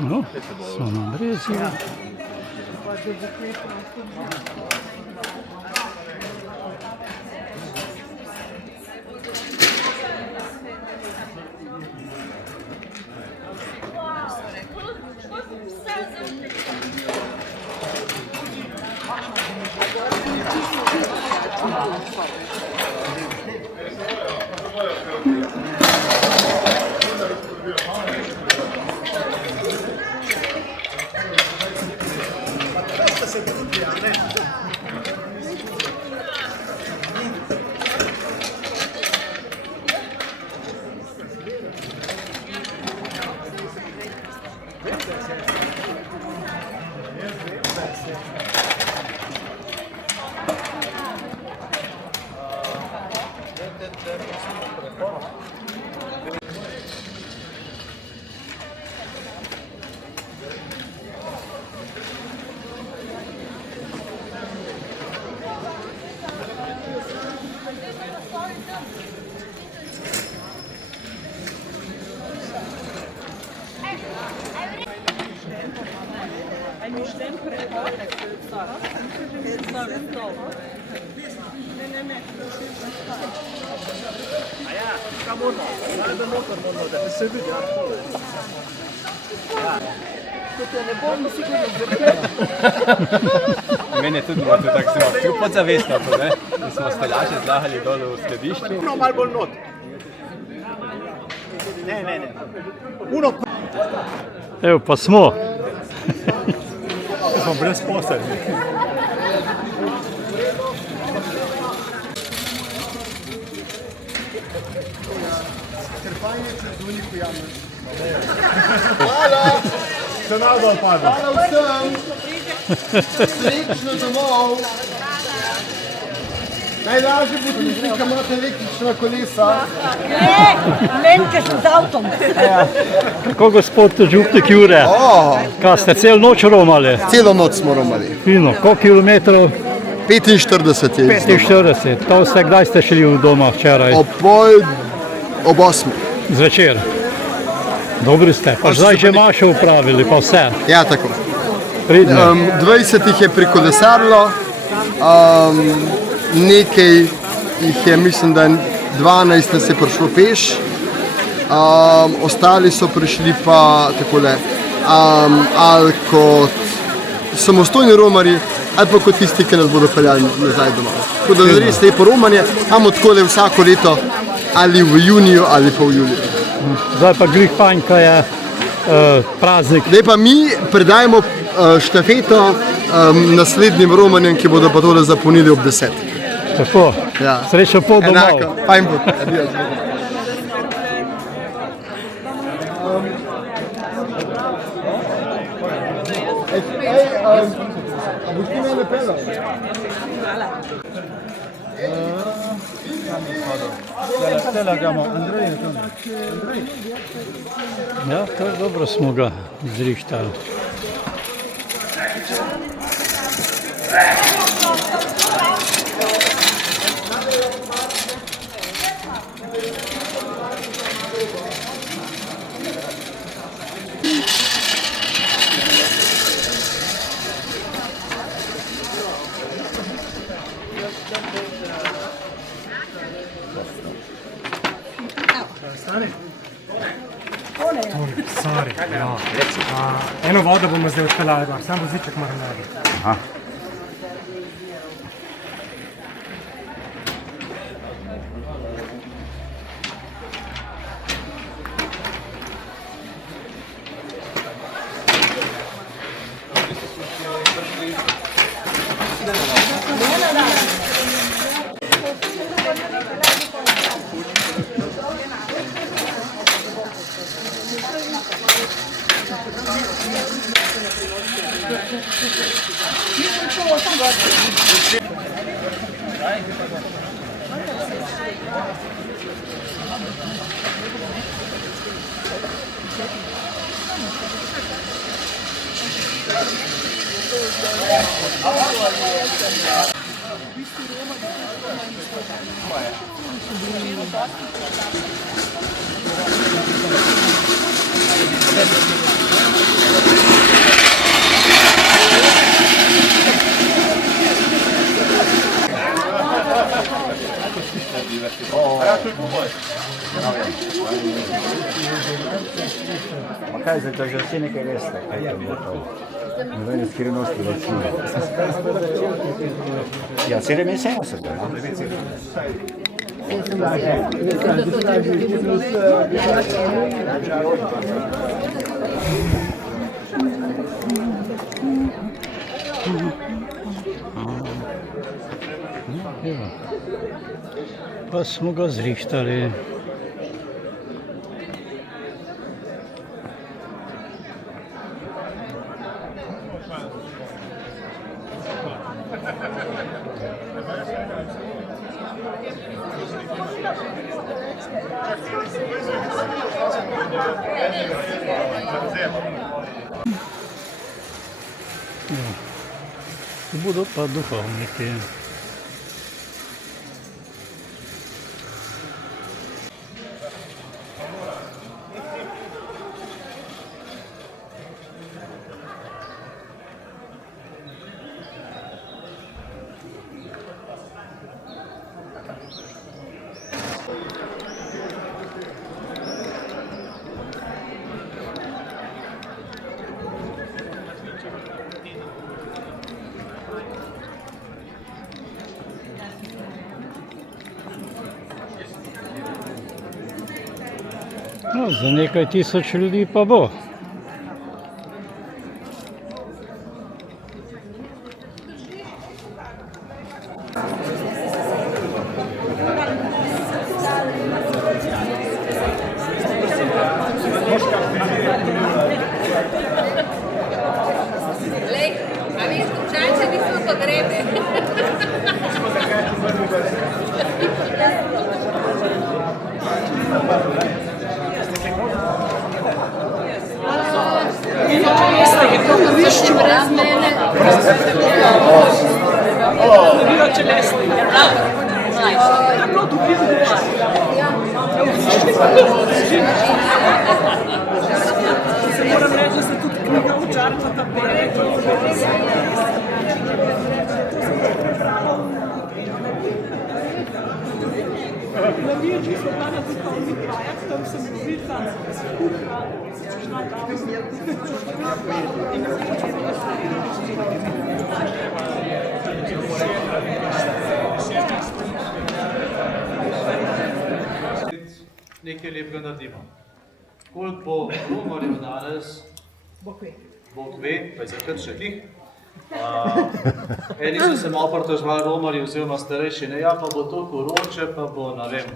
No, sono Brezio. Mene tudi imate tako smo podzavestno to, ne? Da smo steljače zlahali dol v skladišču. Uno malo bolj not. Ne. Uno. Evo pa smo. Smo brezposelni. Hvala! Se nadal pada. Hvala vsem! Srečno domov! Najlažje bo tisti, ki imate električna kolesa. Meni, ki sem z avtom. Kako gospod župnik Jure? Kaj ste celo noč romali? Celo noč smo romali. Fino, koliko kilometrov? 45 je. 45. To ste, kdaj ste šli v doma včeraj? Ob 8. Zvečer. Dobri ste, pa zdaj že mašo upravili, pa vse. Ja, tako. Pridne. 20 jih je prikolesarilo, nekaj jih je, mislim, da 12 nas je prišlo peš, ostali so prišli pa takole, ali kot samostojni romarji, ali pa kot tisti, ki nas bodo peljali nazaj domov. Tako da res lepo romanje, imamo takole vsako leto, ali v juniju, ali pa v juliju. Zdaj pa glih panjka je praznik. Zdaj pa mi predajemo štafeto naslednjim romanjem, ki bodo pa tole zapolnili ob 10. Tako, Ja. srečno pot domov. Enako, fajn bo. Adios. A boš ti mene pelal? Ja, to je dobro smo ga zrihtali. Sorry, ja. Eno vodo bomo zdaj odpeljali, sam voziček moram narediti. Ma kaj zdaj, to že vsi nekaj veste, kaj je bilo to? Nobene skrivnosti več ni. Ja, 77, no? Pa smo ga zrihtali. To bodo pa duhovniki. No, za nekaj tisoč ljudi pa bo. A vi skučanče niso pogrebe. Brez mene. Moram reči, da se tudi knjiga učarca ta pere. Na Viječi so bila na duhovnih krajah, tam sem videla skuha, šla nekaj lepega naredimo. Koliko bo romarjev danes, Bog ve, pa je zakrat še tih. Eni so se malo pritoževali romarji oziroma starejši, ne, ja, pa bo to vroče, pa bo, ne vem,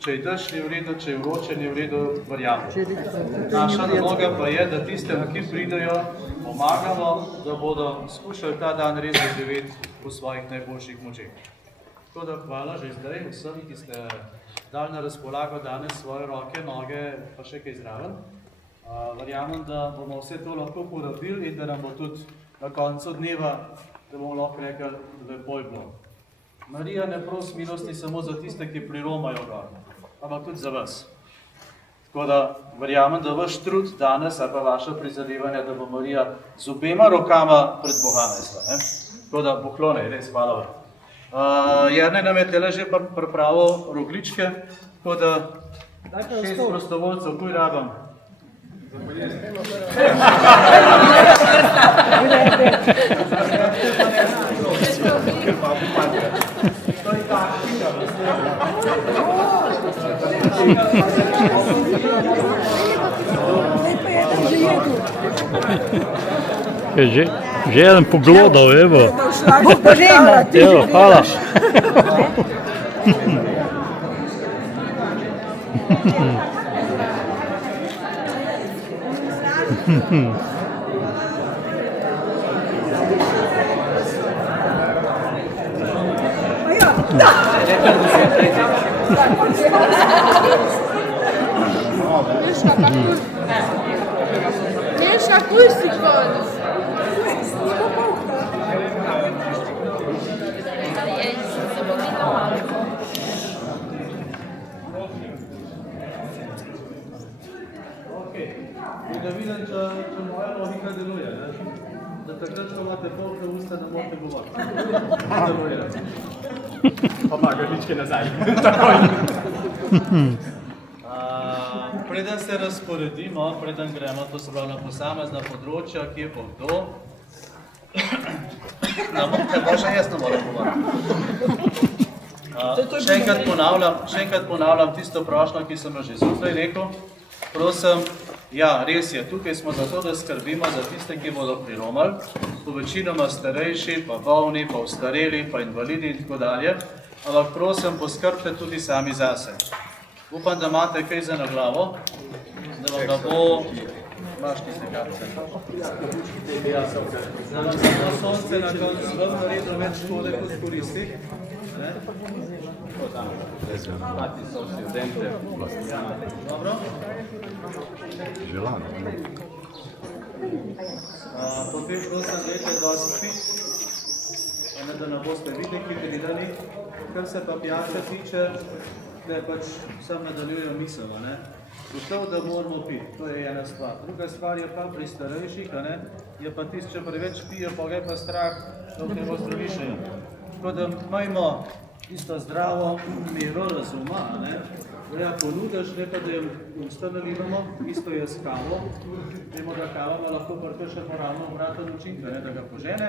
če je dež ni v redu, če je vroče ni v redu, verjamem. Naša naloga pa je, da tistem, ki pridejo, pomagamo, da bodo skušali ta dan res doživeti po svojih najboljših močeh. Tako da hvala že zdaj vsem, ki ste dali na razpolago danes svoje roke, noge, pa še kaj zraven. Verjamem, da bomo vse to lahko porabili in da nam bo tudi na koncu dneva, da bomo lahko rekli, lepo je bilo. Marija ne prosi milosti samo za tiste, ki priromajo ga, ampak tudi za vas. Tako da verjamem, da vaš trud danes ali pa vaša prizadevanja, da bo Marija z obema rokama pred Boga nesla. Tako da poklone, res hvala vam. Jernej nam je tele že pripravil rogličke, tako da 6 prostovoljcev, kuj rabam? Že jedan poglodal, evo. Evo, hvala. Miesza kuysik wolno. moja logika deluje, ne? Da takrat, ko imate polke usta, ne morate govoriti. Deluje. Pa galičke nazaj. Preden se razporedimo, preden gremo, to se pravi na posamezna področja, kje bo kdo, ne bo še jaz ne morem govoriti. Še enkrat ponavljam tisto prošnjo, ki sem jo že zjutraj rekel. Prosim, ja, res je, tukaj smo zato, da skrbimo za tiste, ki bodo priromali, po večinoma starejši, pa bolni, pa ostareli, pa invalidi in tako dalje, ampak prosim, poskrbite tudi sami zase. Upam, da imate kaj za na glavo, da vam ga bo... Imaš tiste karce? Da vam se bo sonce na koncu vam naredilo več škode kot koristi. Mati so vsi vdente. Dobro? Želano. Potem prosim, dajte dosti pit, da ne boste videki gledali. Kar se pa pijača tiče, da pač sam nadaljujo misel, ne? Gotov, da moramo piti, to je ena stvar. Druga stvar je pa pri starejših, ne? Je pa tisto, če preveč pije, pa ga je pa strah, da ne bo zdravišajo. Tako da imajmo isto zdravo mero razuma, ne? Ja, ponudiš, ne pa da jim usta nalivamo, isto je s kavo. Vemo, da kava ima lahko še moralno obraten učinka, ne, da ga požene.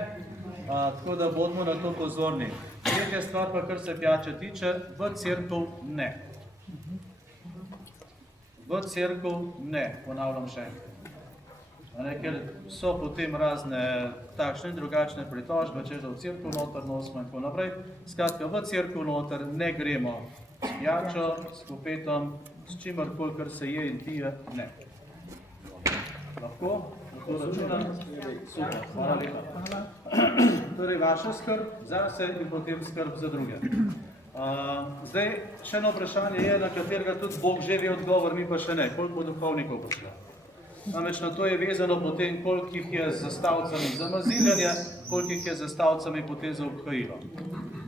Tako da bodimo na to pozorni. Tretja stvar pa, kar se pijače tiče, v cerkev ne. V cerkev ne, ponavljam še enkrat. Ker so potem razne takšne in drugačne pritožbe, če v cerkev noter nosimo in tako naprej. Skratka, v cerkev noter ne gremo s pijačo, s kopetom, s čimerkoli, kar se je in pije, ne. Lahko? Lahko računam? Super, hvala lepa. Torej, vaša skrb zase in potem skrb za druge. Zdaj, še eno vprašanje je, na katerega tudi Bog že ve odgovor, mi pa še ne. Koliko bo duhovnikov prišlo? Namreč na to je vezano potem, koliko jih je za stavcami za maziljanje, koliko jih je za stavcami potem za obhajilo.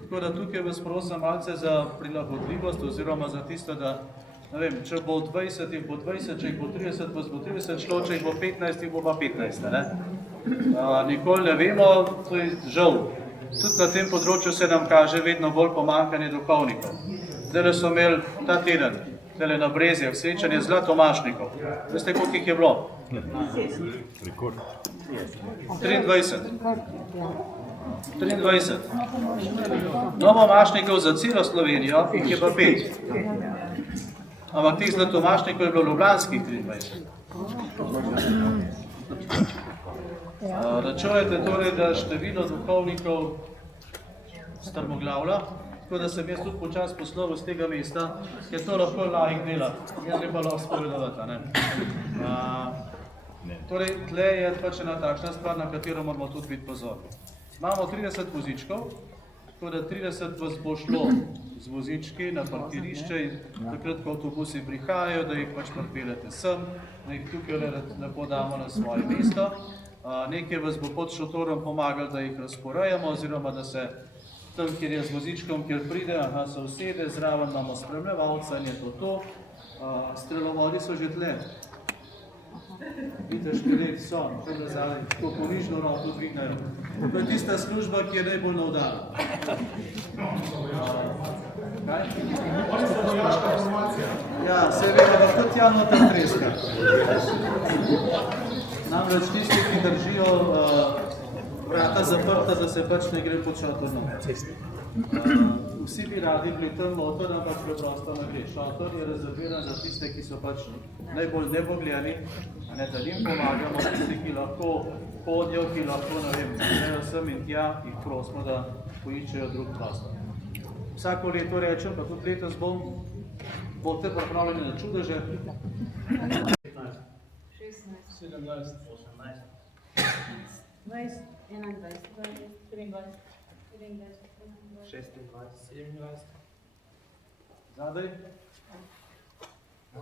Tako da tukaj vas prosim malce za prilagodljivost oziroma za tisto, da ne vem, če bo 20, jih bo 20, če jih bo 30, vas bo 30 šlo, če jih bo 15, jih bo pa 15, ne? Nikoli ne vemo, to je žal. Tudi na tem področju se nam kaže vedno bolj pomanjkanje duhovnikov. Zdaj so imeli ta teden, tele na Brezjah, srečanje zlatomašnikov. Veste, koliko jih je bilo? 23. Novomašnikov za celo Slovenijo jih je pa 5. Ampak teh zlatomašnikov je bilo ljubljanskih 23. Računajte torej, da število duhovnikov strmoglavlja, tako da sem jaz tudi počas poslovil z tega mesta, ker to lahko laik dela, jaz bi pa lahko spovedovati, ne. Torej, tle je pač ena takšna stvar, na katero moramo tudi biti pozorni. Imamo 30 vozičkov, tako da 30 vas bo šlo z vozički na parkirišče in takrat, ko avtobusi prihajajo, da jih pač pripeljete sem, da jih tukaj lepo damo na svoje mesto. Nekaj vas bo pod šotorom pomagali, da jih razporejamo, oziroma da se tam, kjer je z vozičkom, kjer pride, se usede, zraven imamo spremljevalca in je to. Strelovodi so že tle. Vidite, škeleti so, tam nazaj, tako ponižno roko dvignajo. To je tista služba, ki je najbolj navdana. Kaj? Oni so vojaška formacija. Ja, se vemo, da tudi tja noter treska. Namreč tisti, ki držijo vrata zaprta, da se pač ne gre pod šotor noter. Vsi bi radi bili tam noter, ampak preprosto ne gre. Šotor je rezerviran za tiste, ki so pač najbolj nebogljeni, da njim pomagamo, tisti, ki lahko hodijo, ki lahko, ne vem, grejo sem in tja, jih prosimo, da poiščejo drug prostor. Vsako leto rečem, pa tudi letos boste pripravljeni na čudeže. 17, 18, 20, 21, 23, 26, 27. Zadaj? 48,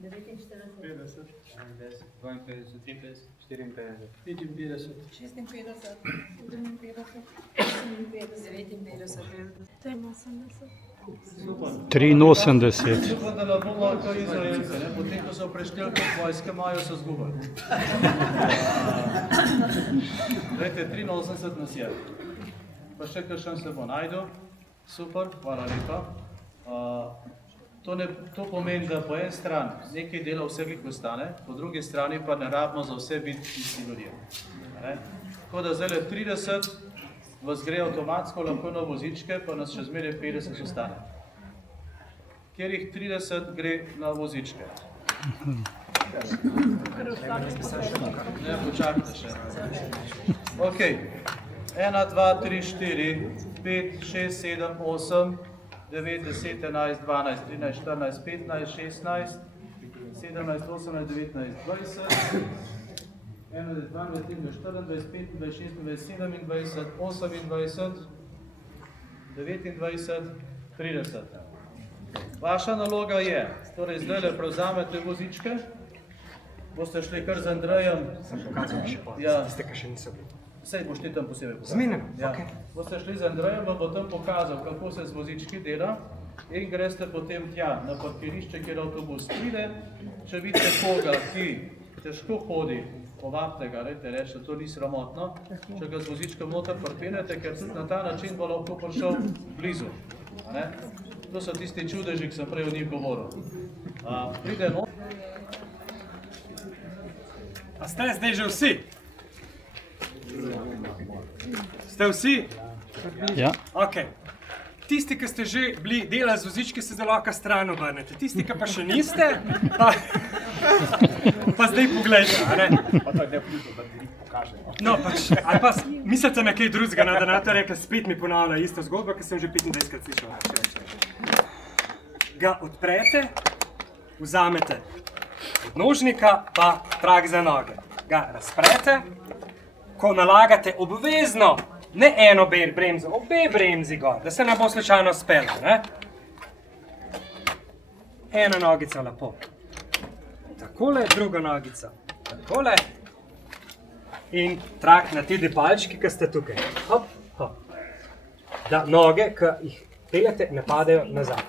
83. Upam, da ne bomo kot Izraelce, ne? Potem, ko so prešteli kot vojske, imajo so zgubili. Glejte, 83 nas je. Pa še kakšen se bo najdel. Super, hvala lepa. To pomeni, da po eni strani nekaj dela vseh ostane, po drugi strani pa ne rabimo za vse biti isti ljudje. Tako da zdaj 30 vas gre avtomatsko lahko na vozičke, pa nas še zmeraj 50 ostane. Kjer jih 30 gre na vozičke. Ne, počakajte še. Ok. 1, 2, 3, 4, 5, 6, 7, 8, 9, 10, 11, 12, 13, 14, 15, 16, 17, 18, 19, 20, 21, 22, 24, 25, 26, 27, 28, 29, 30. Vaša naloga je, torej zdaj prevzamete vozičke, boste šli kar z Andrejem. Sem pokazal še pa, tiste, ki še niso bili. Sej boš ti tam posebej pokazal. Zmenim, ja. ok. Boste šli z Andrejem, vam bo tam pokazal, kako se z vozički dela in greste potem tja na parkirišče, kjer avtobus pride. Če vidite koga, ki težko hodi, povabite ga, reče, to ni sramotno, če ga z vozičkom noter parkirate, ker tudi na ta način bo lahko prišel blizu. To so tisti čudeži, ki sem prej o njih govoril. Pride noter. A ste zdaj že vsi? Ste vsi? Ja. Ok. Tisti, ki ste že bili delali z vozički, se zelo lahko stran obrnete. Tisti, ki pa še niste, pa zdaj poglejte, a ne? Pa to je neprijetno, da ti pokažemo. No, pač, ali pa mislite na kaj drugega, da na to rekla, spet mi ponavlja isto zgodbo, ki sem že 25krat slišal. Ga odprete, vzamete odnožnika, pa trak za noge. Ga razprete, ko nalagate obvezno, ne eno bremzo, obe bremzi gor, da se ne bo slučajno spela, ne? Ena nogica lepo. Takole, druga nogica. Takole. In trak na te palčki, ki ste tukaj. Hop, hop. Da noge, ki jih peljate, ne padejo nazaj.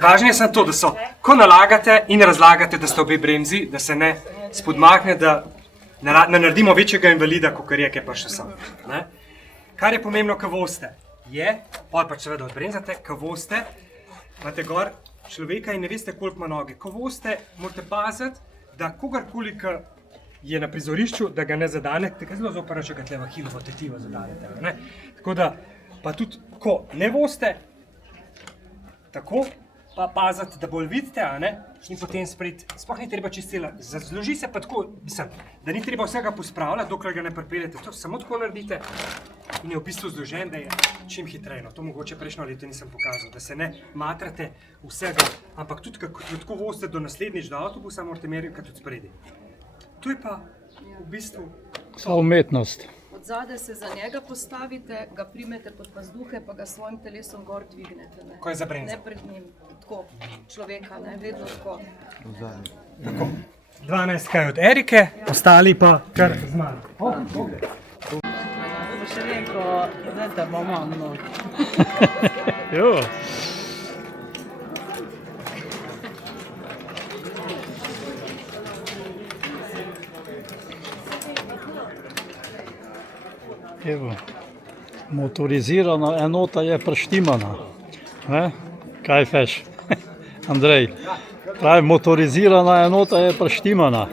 Važno je samo to, da so, ko nalagate in razlagate, da ste obe bremzi, da se ne spodmakne, da ne naredimo večjega invalida, kot je, ki pa še sam. Kar je pomembno, ko voste, je, pa seveda odbremzate, ko voste, imate gor človeka in ne veste, koliko ima noge. Ko voste, morate paziti, da kogarkoli, ki je na prizorišču, da ga ne zadane, tako zelo zoprno, če ga tleva hilovo tetivo zadanete. Tako da, pa tudi, ko ne voste, tako, pa paziti, da bolj vidite, in potem sprejeti, sploh ni treba čistila, zloži se pa tako, da ni treba vsega pospravljati, dokler ga ne pripeljete, to samo tako naredite in je v bistvu zložen, da je čim hitrejno. To mogoče prejšnjo leto nisem pokazal, da se ne matrate vsega, ampak tudi, kako tako vozite do naslednjič do avtobusa, morate meriti tudi spredi. To je pa v bistvu Vsa umetnost. Od zadaj se za njega postavite, ga primete pod pazduhe, pa ga s svojim telesom gor dvignete. Ko je zabremzal. Ne pred njim, tako, človeka, vedno tako. Tako. 12 kaj od Erike, ostali pa kar z mano. Še rekel, da te bomo noč. Jo. Evo, motorizirana enota je preštimana. Kaj feš, Andrej? Pravi, motorizirana enota je preštimana.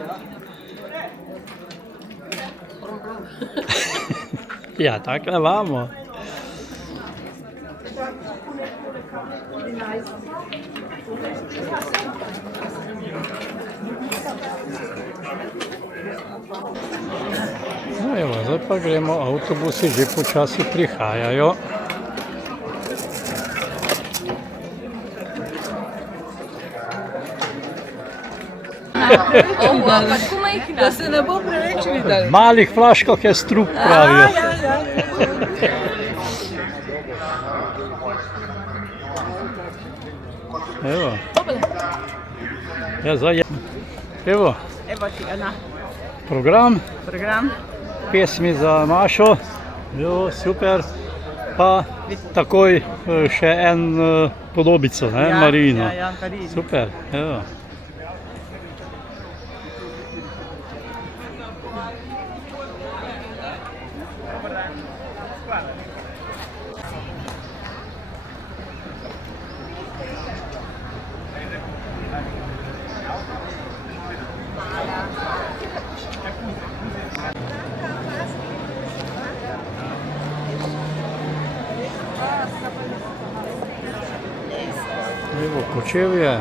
Ja, takle vamo. No evo, zdaj pa gremo, avtobusi že počasi prihajajo. Da se ne bo preveč videli. V malih flaškah je strup, pravijo. Evo. Ja, zdaj je. Evo. Evo ti ena. Program. Program. Pesmi za Mašo. Jo, super. Pa takoj še en podobico, ne, Marino. Ja, Marino. Super, evo. Evo, Kočevje.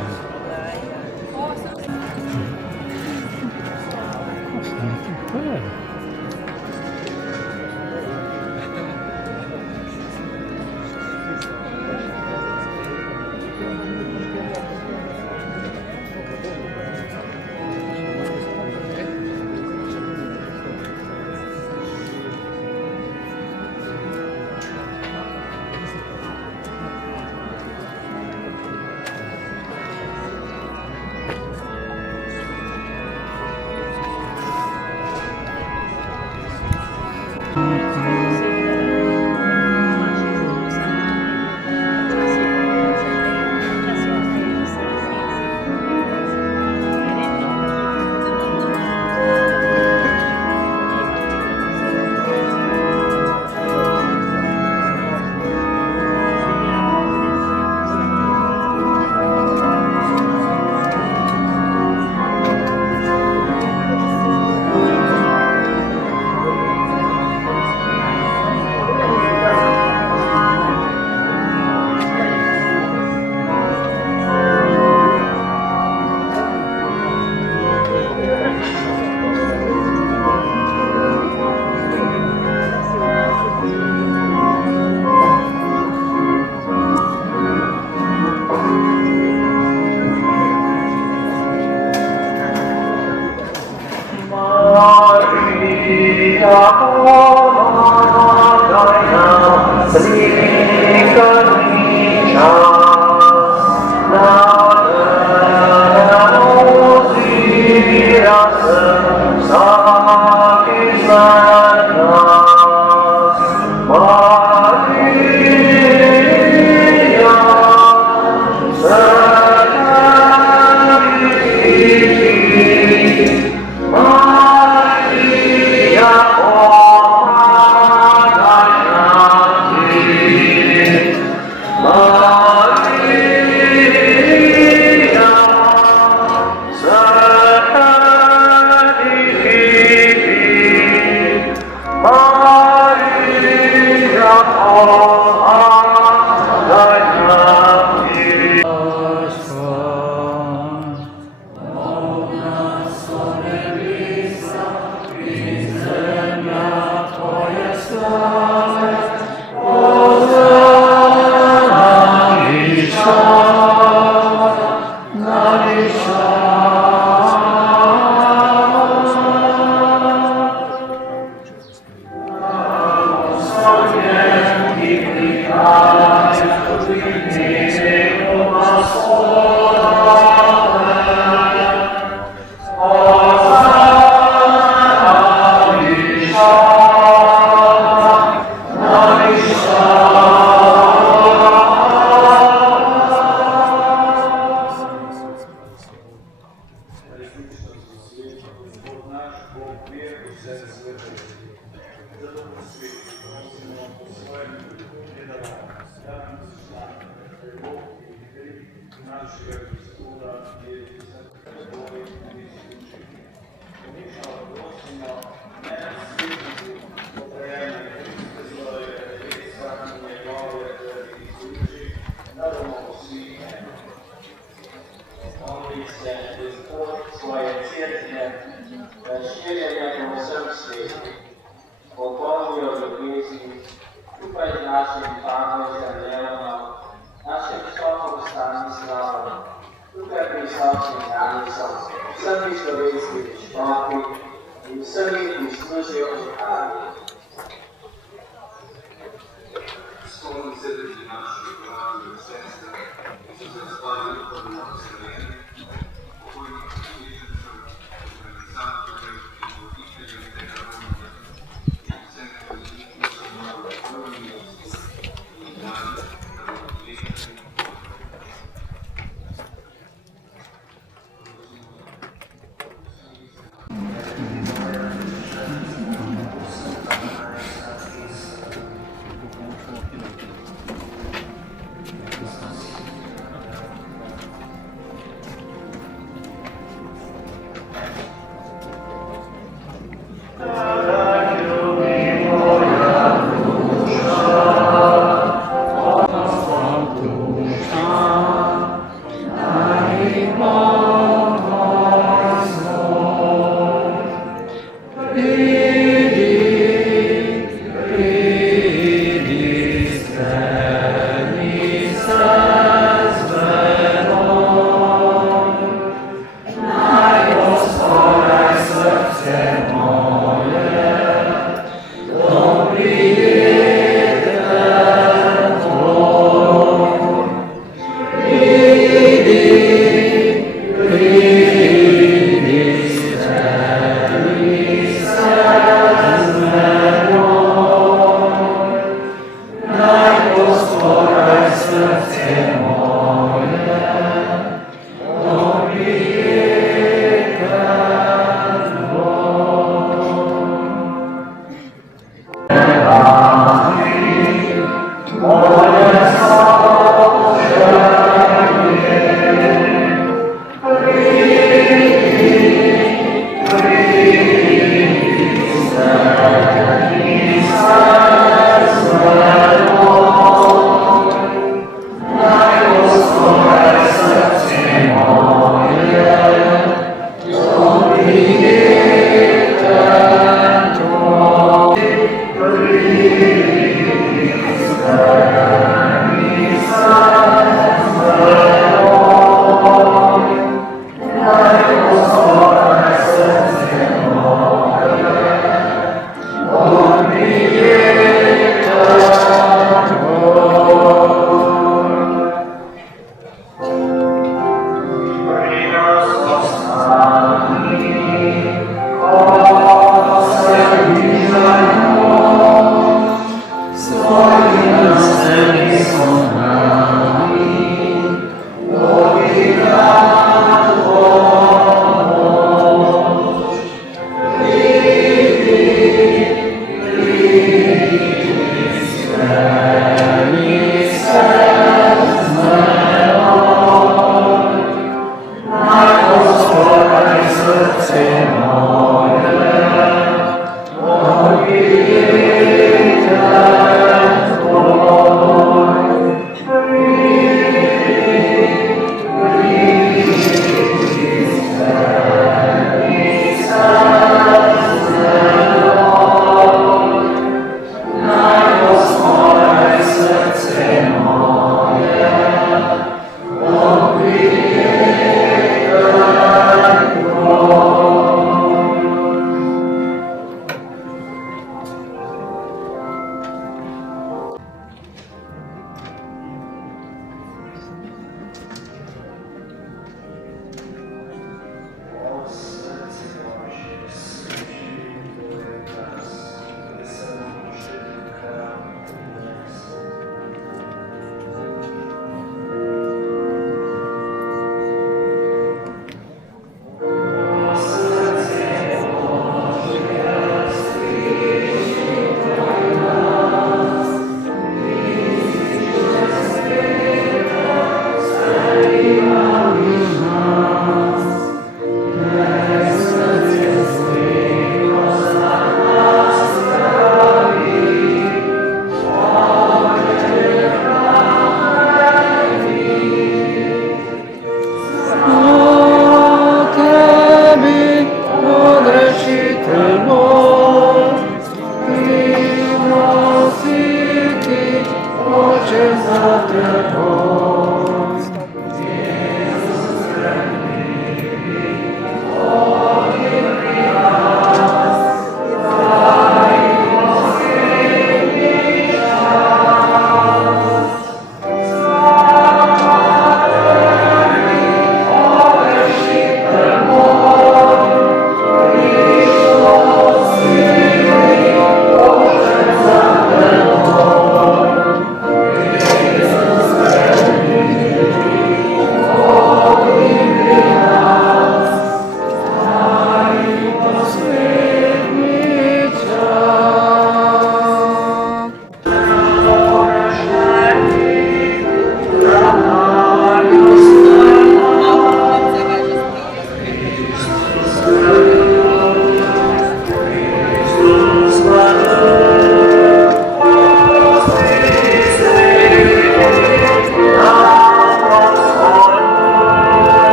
Spomnim se, da je naš program, da je vse, da se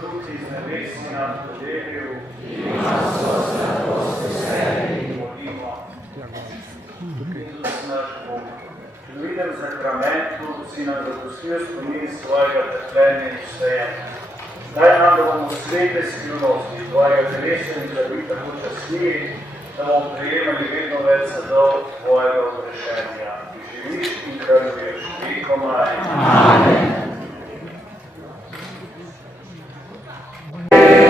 kruti iz nebes si nam podelil. Molimo. Jezus naš Bog, v videm zakramentu si nam dopustil spomin svojega trpljenja in vsejenja. Daj nam, da bomo svete skrivnosti tvojega telesa in krvi tako častili, da bomo prejemali vedno več sadov tvojega odrešenja. Ki živiš in kraljuješ vekomaj. Amen. Yeah.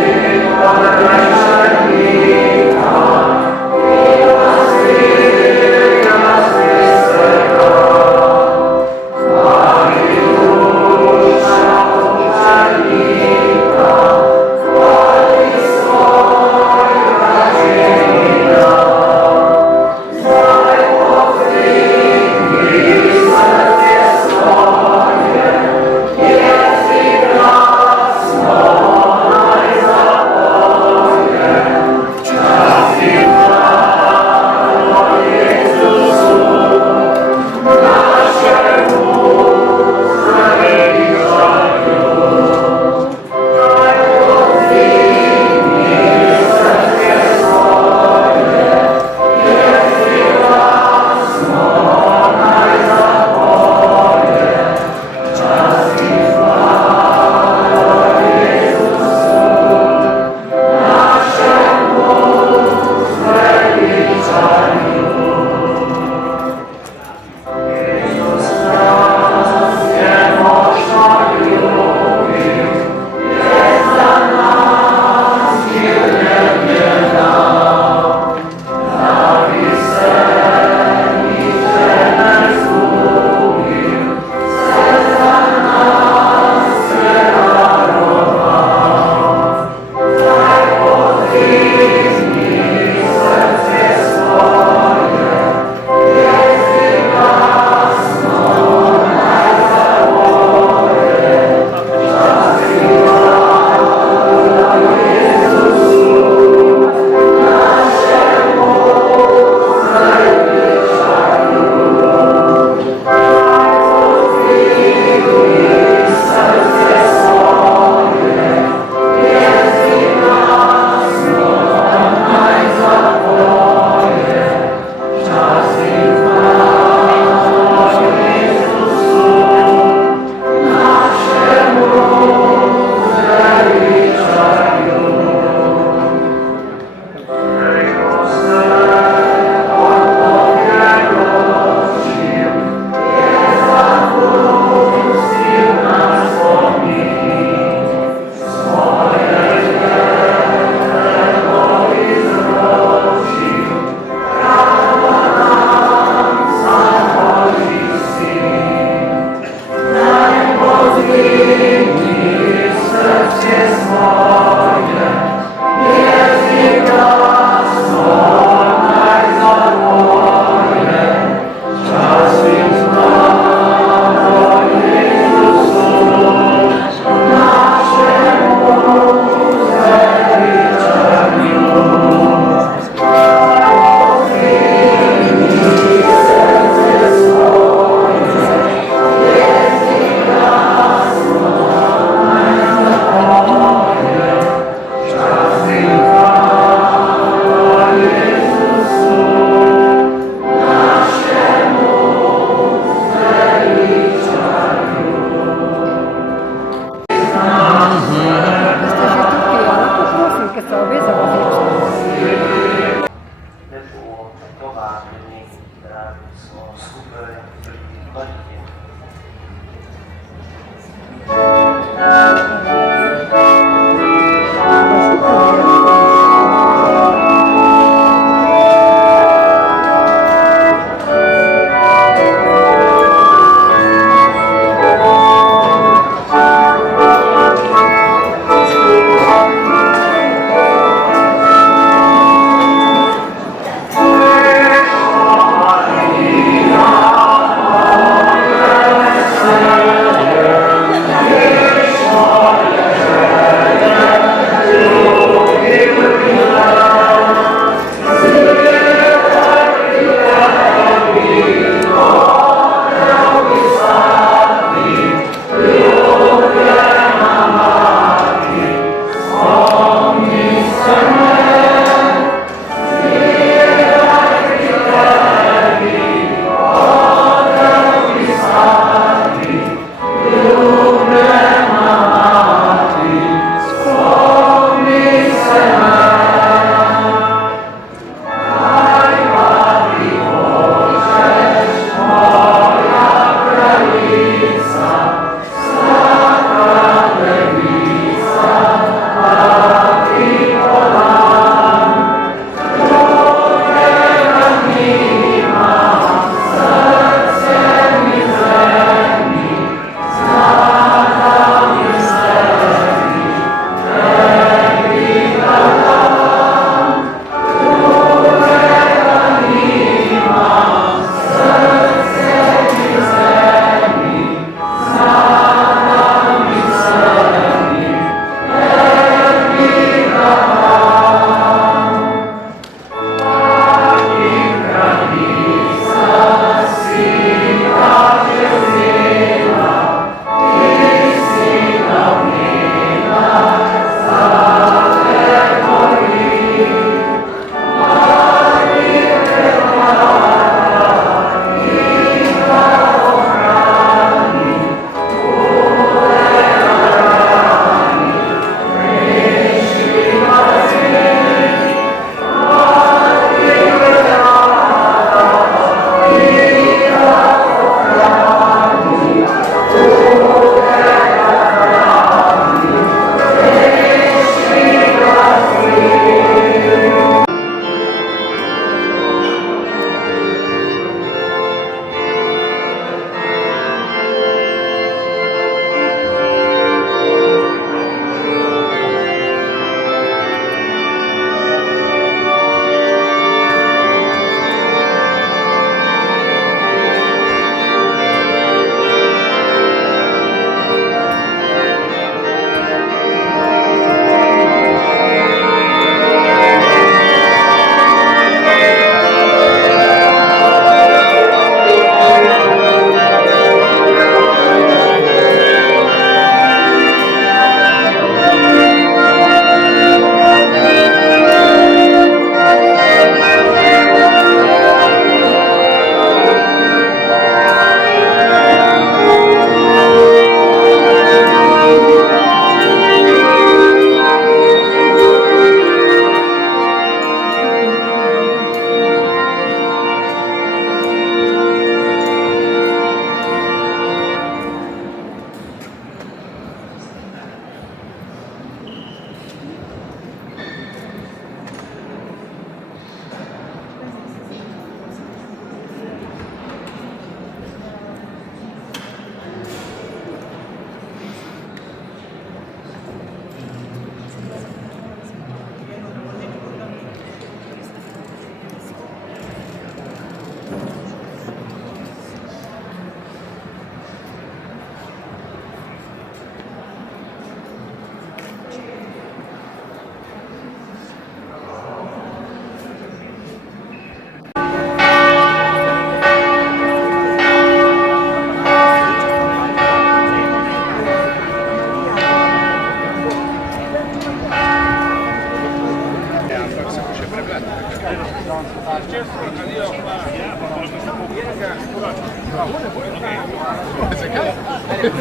Že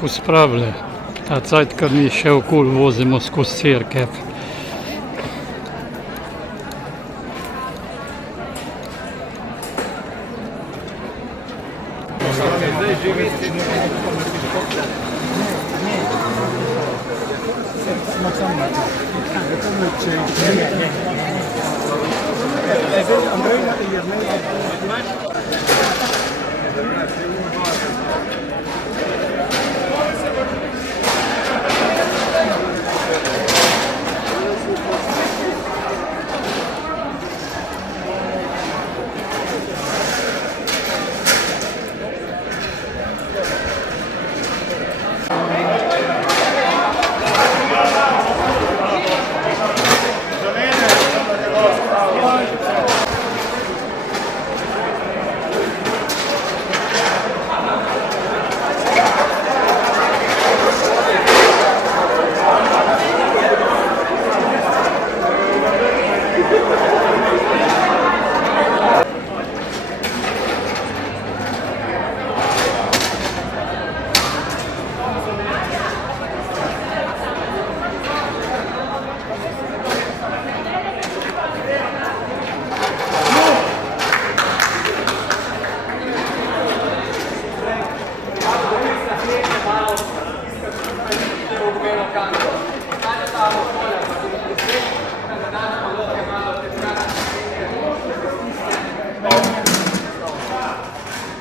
pospravili. Ta cajt, kad mi še okol vozimo skozi cerkev.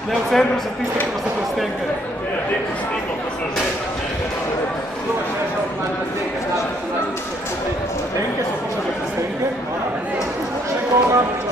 Ne, v centru so tiste, ki so plastenke. Plastenke so plastenke. Še koga?